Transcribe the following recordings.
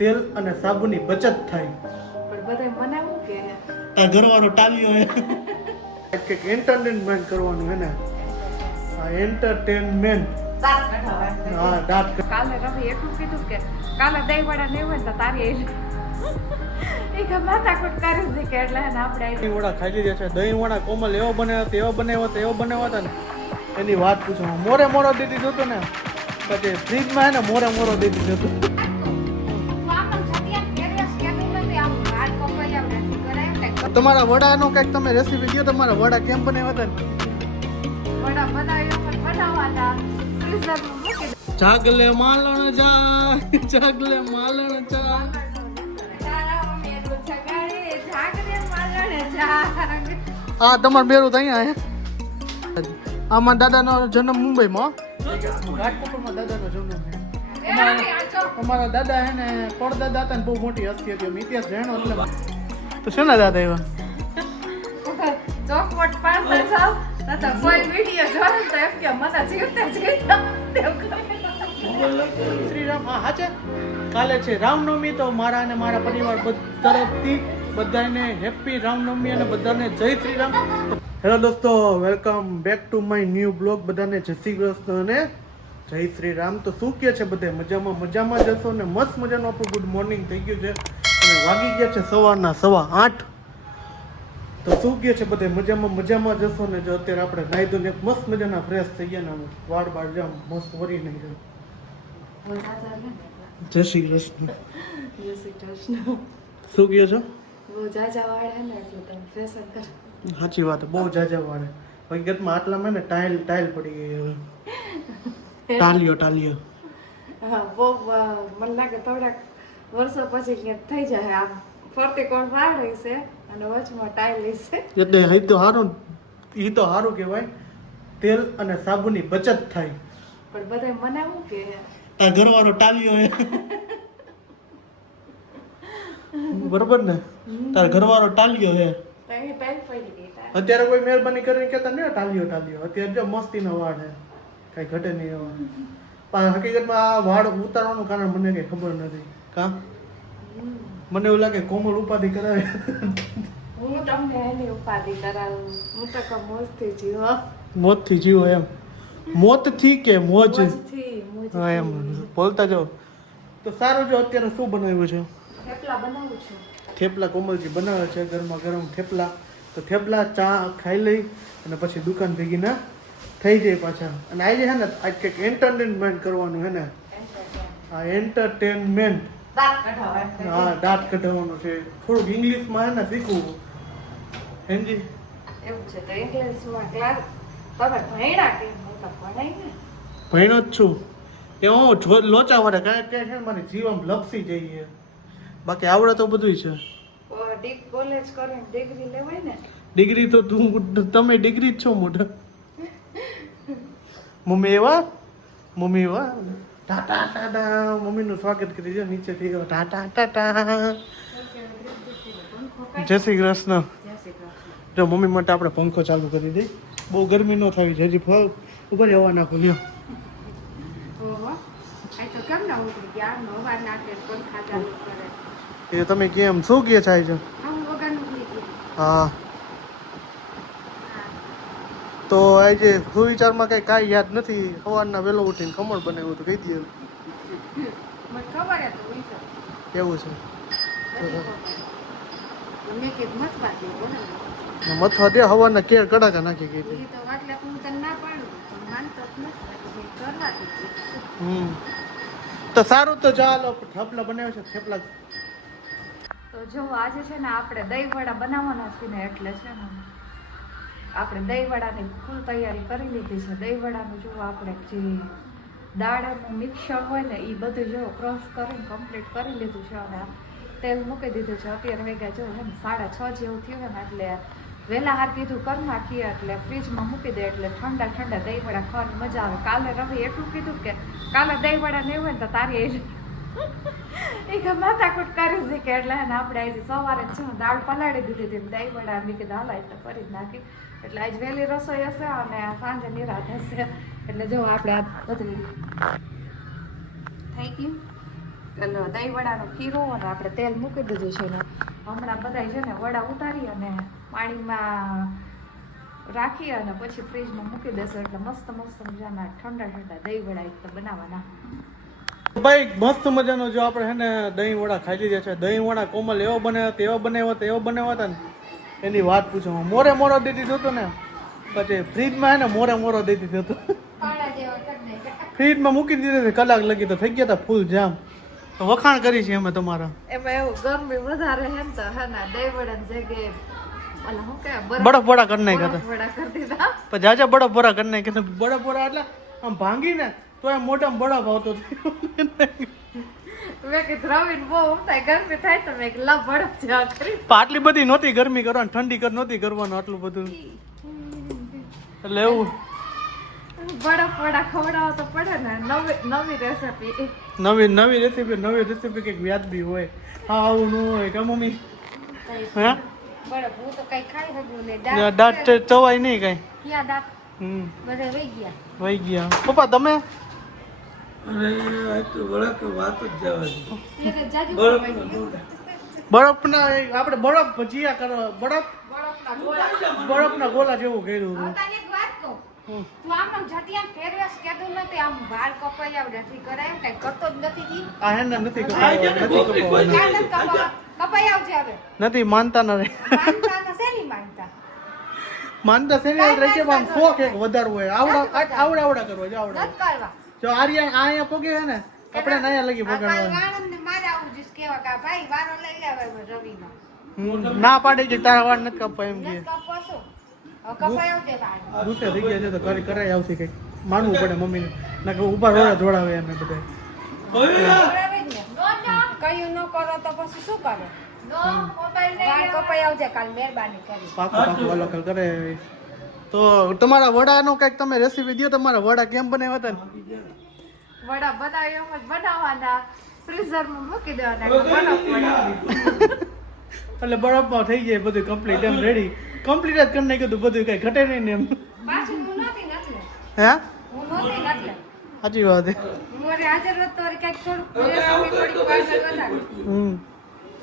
તેલ અને સાબુની બચત થાય. પણ બધાય મને શું કે આ ઘરવાળો ટાલ્યો હે કે એન્ટરટેનમેન્ટ કરવાનું હે ને. આ એન્ટરટેનમેન્ટ. હા દાંત. કાલે રવિ એટલું કીધું કે કાલે દહીં વડા નહીં હોય ને તો તારી એ કે માથાકૂટ કરી છે કે એટલે આપણે દહીં વડા ખાઈ લીધા છે. દહીં વડા કોમલ એવો બનાવ્યો એવો બનાવ્યો હતા ને એની વાત પૂછો. મોરે મોરો દીધી જોતો ને પછી ફ્રીજમાં હે ને મોરે મોરો દીધી જોતો. તમારા વડાનો કંઈક તમે રેસીપી કહો. તમારા વડા કેમ બનાવ્યા હતા ને? વડા બનાવ્યો પણ બનાવવાના ફ્રીઝરમાં મૂકી દે. જાગલે માલણ જાગલે માલણ જા. હા તમારું બેરું તો અહીંયા હે. આમાં દાદાનો જન્મ મુંબઈમાં. રાજકોટમાં દાદાનો જન્મ છે. અમારા દાદા હે ને પડદાદા હતા ને બહુ મોટી હસ્તી હતી. અમે ઇતિહાસ જાણો એટલે. તો શેના દાદા એવા? ચોકવટ પાડતા જાવ તો કોઈ વિડિયો જોવે તો એમ કે મને જીવતા શ્રીરામ. હા હાચે કાલે છે રામનવમી. તો મારા અને મારા પરિવાર તરફથી બધાને હેપી રામનવમી અને બધાને જય શ્રી રામ. હેલો દોસ્તો, welcome back to my new blog. બધાને જય શ્રી કૃષ્ણ અને જય શ્રી રામ. તો શું કહે છે બધે મજામાં જશો ને મસ્ત મજાનું આપણું ગુડ મોર્નિંગ થઈ ગયું છે અને વાગી ગયા છે સવારના 8:15. તો શું કહે છે બધે મજામાં જશો ને જો અત્યારે આપણે નાહી ધોઈને મસ્ત મજાના ફ્રેશ થઈ ગયા ને વાળ બાળ જામ મસ્ત વરી નહીં રહ્યો. જય શ્રી કૃષ્ણ. શું કહો છો? સાચી વાત, બહુ જાજા વાળે. હકીકતમાં આટલામાં ને ટાઇલ પડી ગઈ. ટાલિયો હા બહુ મને લાગે થોડાક વર્ષો પછી ક્યાંક થઈ જાય. આમ ફરતી કોણ વાળી છે અને વચમાં ટાઇલ છે એટલે એ તો સારું કહેવાય. તેલ અને સાબુની બચત થાય. પણ બધાય મને શું કે આ ઘરવાળો ટાલિયો હે. બરોબર ને? તાર ઘરવાળો ટાલિયો હે. અત્યારે કોઈ મહેરબાની કરીને કહેતા ને ટાલિયો. અત્યારે જો મસ્તીનો વાળ હે, કઈ ઘટે નહીં એવા. પણ હકીકતમાં આ વાળ ઉતારવાનું કારણ મને કઈ ખબર નથી. કા મને એવું લાગે કોમલ ઉપાધિ કરાવે. હું તમને એની ઉપાધિ કરાવું. હું તો મોજથી જીવો. મોજથી જીવો એમ? મોતથી કે મોજ? હા એમ બોલતા જાઓ. તો સારું. જો અત્યારે શું બનાવ્યું છે? થેપલા બનાવું છું. થેપલા કોમલજી બનાવે છે ગરમા ગરમ થેપલા. તો થેપલા ચા ખાઈ લઈ અને પછી દુકાન ભેગી ના થઈ જાય પાછા. અને આજે હે ને આજ કંઈક એન્ટરટેનમેન્ટ કરવાનું હે ને. હા એન્ટરટેનમેન્ટ. હા દાંત કઢાવવાનું છે. થોડુંક ઇંગ્લિશમાં હે ને શીખવું. હેમજી એવું છે તો ઇંગ્લિશમાં ક્લાસ તમે ભણ્યા કે હું તો ભણાય ને. ભણ્યો જ છું. એ હું લોચા વડે કાંઈ છે ને મારી જીવન લપસી જઈએ. બાકી આવડે તો બધું છે. કોલેજ કરીને ડિગ્રી લેવાય ને. ડિગ્રી તો તમે ડિગ્રી જ છો મોઢા. મમ્મી એવા ટાટા ટાટા. મમ્મીનું સ્વાગત કરી દો નીચેથી. ટાટા ટાટા. જય શ્રી કૃષ્ણ. જો મમ્મી માટે આપણે પંખો ચાલુ કરી દઈ. બહુ ગરમી ન થવી છે. હજી ફળ ઉપર હવા નાખો. લ્યો એ તમે કેમ શું કહે છે? હા તો આજે સુવિચારમાં કાંઈ યાદ નથી. સવારના વહેલો ઉઠીને ખમણ બનાવ્યું તો કહી દઈએ. કેવું છે? મથવા દે. હવાના કેળ કડાકા નાખી ગઈ હતી. તો સારું. તો ચાલો થેપલા બનાવે છે. થેપલા તો જો આજે છે ને આપણે દહીં વડા બનાવવાના છે ને એટલે છે ને આપણે દહીં વડાની ફૂલ તૈયારી કરી લીધી છે. દહીં વડાનું જો આપણે જે દાળનું મિક્સર હોય ને એ બધું જો ક્રશ કરીને કમ્પ્લીટ કરી લીધું છે અને તેલ મૂકી દીધું છે. અત્યારે વેગા જો ને 6:30 જેવું થયું ને એટલે વહેલા હાર કીધું કરી નાખીએ એટલે ફ્રીજમાં મૂકી દે એટલે ઠંડા દહીં વડા ખાવાની મજા આવે. કાલે રવિ એટલું કીધું કે કાલે દહીં વડા નહીં હોય ને તો તારી એ કે માથાકૂટ કરી છે કે એટલે આપણે આજે સવારે જ દાળ પલાળી દીધી હતી. દહીં વડા મેં કીધું હાલ તો કરી જ નાખી. એટલે આજ વહેલી રસોઈ હશે અને સાંજે નિરાત હશે. એટલે જો આપણે આ બધું થઈ ગયું. પેલો દહીં વડાનો ખીરો અને આપણે તેલ મૂકી દીધું છે ને હમણાં બધા છે ને વડા ઉતારી અને પાણીમાં રાખી અને પછી ફ્રીજમાં મૂકી દેશે એટલે મસ્ત મસ્ત મજાના ઠંડા ઠંડા દહીં વડા એક તો બનાવવાના. ભાઈ મસ્ત મજાનો જો આપણે હે ને દહીં વડા ખાઈ લીધા છે. દહીં વડા કોમલ એવો બનાવ્યો હતો એવો બનાવ્યો હતા ને એની વાત પૂછો. મોરો દઈ દીધો હતો ને પછી ફ્રીજમાં હે ને મોરો દઈ દીધો હતો. ફ્રીજમાં મૂકી દીધો કલાક લગી તો થઈ ગયા હતા ફૂલ જામ. તો વખાણ કરી છે અમે તમારા. એમાં એવું ગરમી વધારે હે ને તો હે ને દહીં વડાની જગ્યાએ ઓલા શું કહેવાય બરફ વડા કરી નાખ્યા હતા. વડા કરી દીધા. પછી જાજા બરફ વડા કરી નાખ્યા. બરફ વડા એટલે આમ ભાંગીને તો એ મોઢામાં બરફ આવતો હતો. મેં કીધું રવિન બહુ થાય ગરમી થાય તો મેં લા બરફ જેવા કરી. આટલી બધી નહોતી ગરમી કરવાની, ઠંડી નહોતી કરવાનું આટલું બધું. એટલે એવું બરફ વડા ખવડાવો તો પડે ને. નવી રેસીપી નવી રેસીપી કંઈક વ્યાજબી હોય. હા આવું ન હોય કે મમ્મી? હા બરફ હું તો કઈ ખાઈ શકું ને દાંત ચવાય નહીં કઈ. ક્યાં દાંત બધા વહી ગયા પપ્પા તમે? બરફના આપણે બરફ ભજીયા કરવા બરફના ગોલા જેવું કર્યું હતું. તું આમ જટિયા ફેરવેસ કેદું નથી આમ વાળ કપાઈ આવ નથી કરાય કઈ કરતો જ નથી. આ હેન્ડા નથી કપાઈ આવજે હવે નથી માનતા ન રે. માનતા છે ને રહે છે પણ શોખ એક વધારે હોય. આવડા કરવા જો આવડા જો આર્યા અહીંયા પોગે હે ને આપણે નયા લગી પોગાડવાનું. ના પાડે કે તારા વાળ નથી કાપવા એમ કે ગુસ્સે થઈ ગયા છે તો ઘરે કરાય આવશે કઈક માનવું પડે મમ્મીને. ના કે ઉભા રોડા જોડાવે એમ બધા. કયું ન કરો તો પછી શું કરો? કપાઈ આવજે કાલ મહેરબાની કરી. પાકું અલગ કરે. તો તમારા વડાનો કઈક તમે રેસીપી દો. તમારા વડા કેમ બનાવ્યા હતા? વડા બનાવ્યો એમ જ બનાવવાના, ફ્રીઝરમાં મૂકી દેવાના એટલે બરફમાં થઈ જાય બધું કમ્પ્લીટ એમ રેડી. કમ્પ્લીટ જ કરી નાખ્યું હતું બધું, કઈ ઘટે નહીં ને એમ. પાછું હું નહોતી એટલે હે હું નહોતી એટલે સાચી વાત. મોરે હાજર હતો તો કઈક થોડુંક રેસીપી થોડીક આગળ વધારી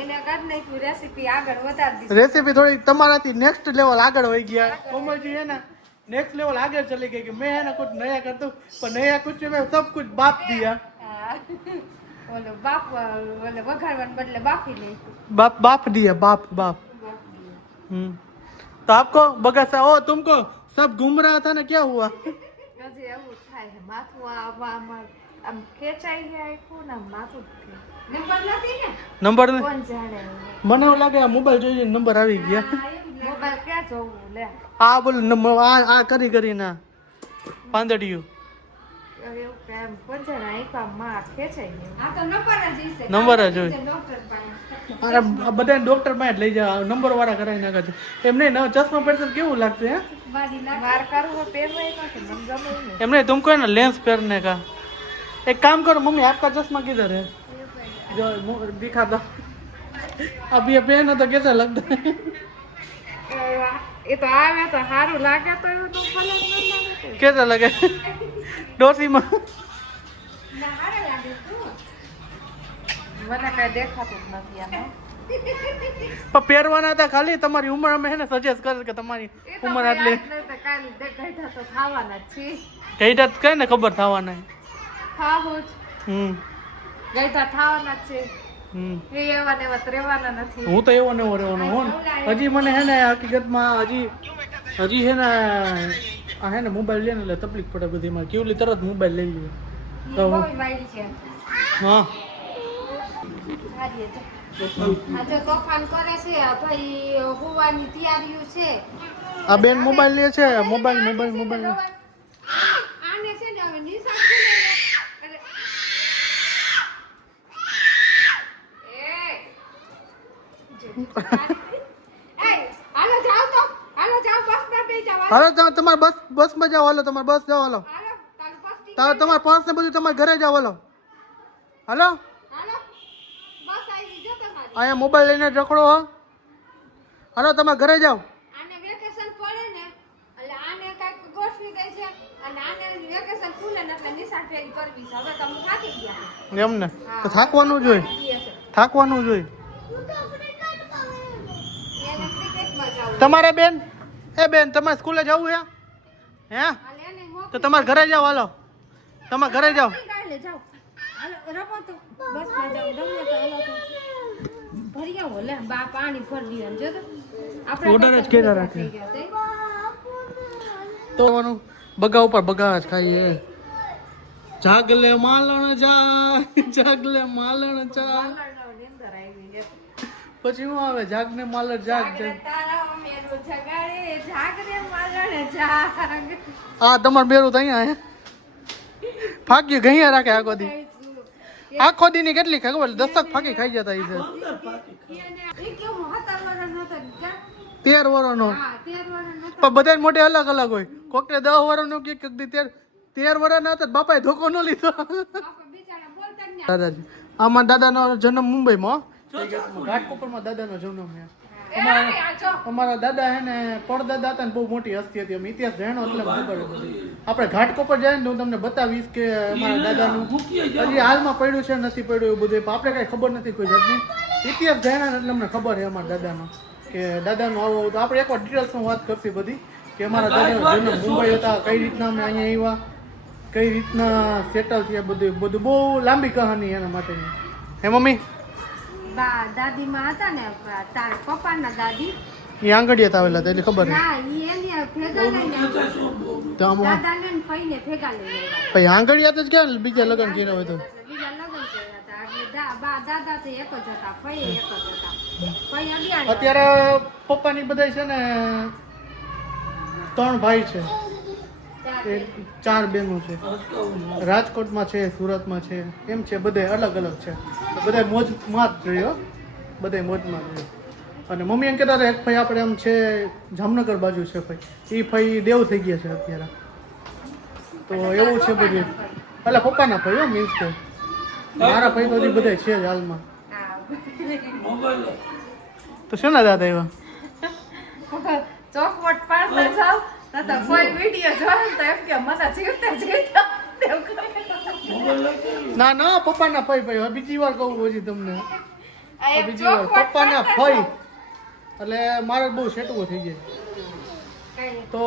એને કરી નાખ્યું. રેસીપી આગળ વધારી દીધી. રેસીપી થોડી તમારાથી નેક્સ્ટ લેવલ આગળ વહી ગયા. કોમલજી है ना नेक्स्ट लेवल आगे चली गई कि मैं है ना कुछ नया करता हूँ पर नया कुछ मैं सब कुछ बाप दिया. ઓલો બાપ ઓલે વઘારવાને બદલે બાફી લે. बाप दिया बाप तो आपको बगासा हो तुमको सब घूम रहा था ना क्या हुआ? હજી એવું થાય છે માથું આમ ખેંચાઈ ગયા આખું ને માથું નંબર નથી ને નંબર કોણ જાણે. મને એવું લાગે આ મોબાઈલ જોઈએ નંબર આવી ગયા. મોબાઈલ ક્યાં જોવું લે આ બોલ નંબર આ કરીને પાંદડિયું એવું કેમ કોણ જાણે આખા માં ખેંચાઈ ગયું. આ તો નંબર જ હોય. ડોક્ટર પાસે અરે બધા ડોક્ટર પાસે લઈ જાવ નંબર વાળા કરાવી નાખે છે. એમ નહીં ચશ્મા પહેરશે કેવું લાગશે? હે માર કરવો પહેરવાય નથી મને ગમે નહીં. એમ नहीं तुमको है ना लेंस पहनने का एक काम करो मम्मी आपका चश्मा किधर है जो दिखा दो अब ये पहनो तो कैसा लगता है? એ તો આવે તો સારું લાગે તો એવું તો ભલે ન લાગે. कैसा लगे डोसी में મને કઈ દેખાતું જ નથી આમાં. पर પહેરવાના હતા ખાલી તમારી ઉંમર અમે હે ને સજેસ્ટ કરે કે તમારી ઉંમર આટલી કાલે ગઈઢા તો ખાવાના જ છે. કઈડા કઈ ને ખબર થવાના. ખાવું જ ગઈઢા ખાવાના જ છે. હમ એ એવા ને એવા રહેવાના નથી. હું તો એવો ને એવો રહેવાનો હો ને. હજી મને હે ને હકીકતમાં હજી હે ને આ હે ને મોબાઈલ લે ને એટલે તકલીફ પડે બધી માં. કેવલી તરત મોબાઈલ લઈ લે તો બહુ વાયડી છે. હા આજે તોફાન કરે છે ભાઈ હોવાની તૈયારીઓ છે. આ બેન મોબાઈલ લે છે. મોબાઈલ આને છે ને હવે નિશાન હાલો જાઓ તો હાલો જાઓ બસ પર બેસી જાઓ. હાલો તમારે બસમાં જાઓ. હાલો તમારે બસ જાઓ. હાલો હાલો તારું બસ તમારે પર્સ ને બધું તમારે ઘરે જાઓ. હાલો હાલો હાલો બસ આવી જો તમારી. અહીંયા મોબાઈલ લઈને રખડો હો. હાલો તમારે ઘરે જાઓ. આને વેકેશન પડે ને એટલે આને કાંઈક ગોઠવી દે છે અને આને વેકેશન ખુલે ને એટલે નિશાળ ફેરી કરવી છે. હવે તમે થાકી ગયા. એમ ને તો થાકવાનું જોઈએ, થાકવાનું જોઈએ. એને ક્રિકેટમાં જાવું. તમારે બેન, એ બેન તમારે સ્કૂલે જવું છે હે? હાલે એને મોકલી તો તમારે ઘરે જાઓ, હાલો તમારે ઘરે જાઓ. ગાલે જાઓ. હાલો રમો તો બસમાં જાઓ. ગમે તો હાલો તો ભરી આવો. લે બા પાણી ભરી દે. જો તો આપણે ઓર્ડર જ કર્યા રાખે. તો બગા ઉપર બગા જ ખાઈએ. જાગલે માલણ જાય, જાગલે માલણ જાય. પછી શું આવે? જાગને માલણ જાગ જાગ. આ તમારે બેરું તો અહીંયા હે. ફાકી ગઈ રાખે આખો દી. આખો દી ની કેટલી ખબર? 10 ફાકી ખાઈ જતા એ છે. 13 વર્ષનો પણ બધા મોટે અલગ અલગ હોય. કોક ને 10 વર્ષનો કે 13 વર્ષના હતા. બાપાએ ધોકો ન લીધો. દાદાજી આમાં દાદાનો જન્મ મુંબઈમાં, ઘાટકોપરમાં દાદાનો જન્મ છે. અમારા દાદા હે ને પડદાદા હતા ને બહુ મોટી હસ્તી હતી. અમે ઇતિહાસ જાણો એટલે ખબર હતી. આપણે ઘાટકોપર જાય ને તો હું તમને બતાવીશ કે અમારા દાદાનું હજી હાલમાં પડ્યું છે નથી પડ્યું એવું બધું. આપણે કઈ ખબર નથી કોઈ જાતની. ઇતિહાસ જાણ્યા ને એટલે અમને ખબર છે અમારા દાદાનો કે દાદાનું આવો. તો આપણે એકવાર ડિટેલ્સમાં વાત કરશી બધી કે અમારા દાદાનો જન્મ મુંબઈ હતા, કઈ રીતના અમે અહીંયા આવ્યા, કઈ રીતના સેટલ થયા, બધું બહુ લાંબી કહાની એના માટેની. હે મમ્મી? બા દાદી માં હતા ને તારા પપ્પાના દાદી એ આંગળીએ આવેલા હતા એટલે ખબર ના ઈ એને ભેગા લઈને દાદાને ને ફઈને ભેગા લઈને પછી આંગળીયા જ ક્યાં બીજા લગ્ન કર્યા હોય તો બીજા લગ્ન કર્યા હતા. એટલે બા દાદા તો એક જ હતા, ફઈ એક જ હતા. ફઈ અગિયાર. અત્યારે પપ્પાની બધા છે ને 3 ભાઈ છે, 4 બહેનો છે. રાજકોટમાં છે, સુરતમાં છે, એમ છે. બધે અલગ અલગ છે. બધા મોજમાં જ રહ્યો, બધા મોજમાં જ રહ્યો. અને મમ્મી એમ કહેતા હતા એક ભાઈ આપણે એમ છે જામનગર બાજુ છે ભાઈ, એ ભાઈ દેવ થઈ ગયા છે અત્યારે. તો એવું છે બધું. એટલે પપ્પાના ભાઈ હો, મીન્સ કે મારા ભાઈ તો હજી બધા છે જ હાલમાં. તો શું ના દાદા એવા ચોકવટ પાડતા જાવ તો કોઈ વિડિયો જોવે તો એમ કે મને જીવતે જીવતા ના ના પપ્પાના ભાઈ બીજી વાર કહું હજી તમને. બીજી વાર પપ્પાના ભાઈ એટલે મારે બહુ સેટવું થઈ જાય. તો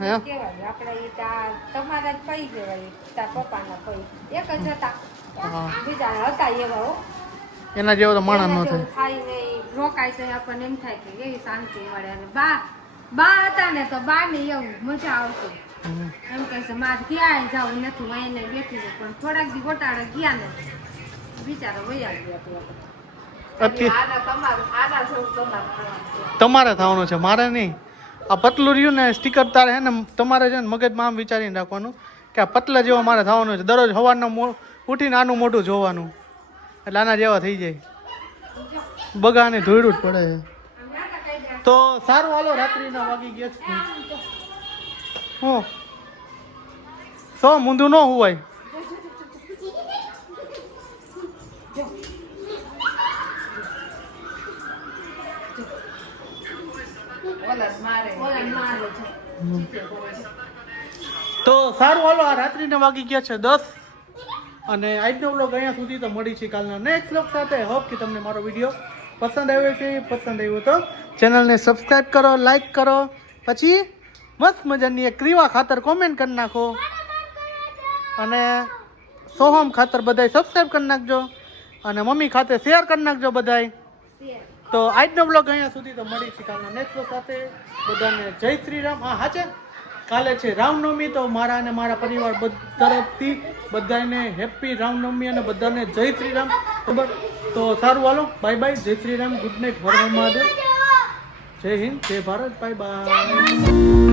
હે આપણે તમારા જ પૈ દેવાય. તાર પપ્પાના પૈ એક જ હતા, બીજા હતા એવા હો. એના જેવો તો માણસ ન થાય. થાય નહીં રોકાય તો આપણને એમ થાય કે એવી શાંતિ મળે. અને બા હતા ને તો બા ને એવું મજા આવતી. એમ કહે છે મારે ક્યાંય જવું નથી, હું એને બેઠી છું. પણ થોડાક દી ગોટાળે ગયા ને બિચારો વયા ગયા. તમારે થવાનું છે, મારે નહીં. આ પતલું રહ્યું ને સ્ટીકર તારે હે ને તમારે છે ને મગજમાં આમ વિચારીને રાખવાનું કે આ પતલા જેવો મારે થવાનું છે. દરરોજ સવારનો ઉઠીને આનું મોઢું જોવાનું એટલે આના જેવા થઈ જાય. બગાને ધોઈડું જ પડે છે. તો સારું હાલો, રાત્રિના વાગી ગયા છે. હું સો મૂંધું ન હોવાય. તો સારું હાલો, આ રાત્રિના વાગી ગયા છે 10 અને આજનો વ્લોગ અહીંયા સુધી. તો મળી છે કાલના નેક્સ્ટ વ્લોગ સાથે. હોપ કે તમને મારો વિડીયો પસંદ આવ્યો છે. પસંદ આવ્યો તો ચેનલને સબસ્ક્રાઈબ કરો, લાઈક કરો, પછી મસ્ત મજાની એક ક્રીવા ખાતર કોમેન્ટ કરી નાખો અને સોહમ ખાતર બધાય સબસ્ક્રાઈબ કરી નાખજો અને મમ્મી ખાતે શેર કરી નાખજો બધાય. તો આજનો બ્લોગ અહીંયા સુધી. તો મળી છે કાલના નેક્સ્ટ વ્લોગ સાથે. બધાને જય શ્રી રામ. હા છે કાલે છે રામનવમી, તો મારા અને મારા પરિવાર તરફથી બધાને હેપી રામનવમી અને બધાને જય શ્રી રામ. ખબર તો સારું હાલો, બાય બાય, જય શ્રી રામ, ગુડ નાઇટ, હર હર મહાદેવ, જય હિન્દ, જય ભારત, બાય બાય.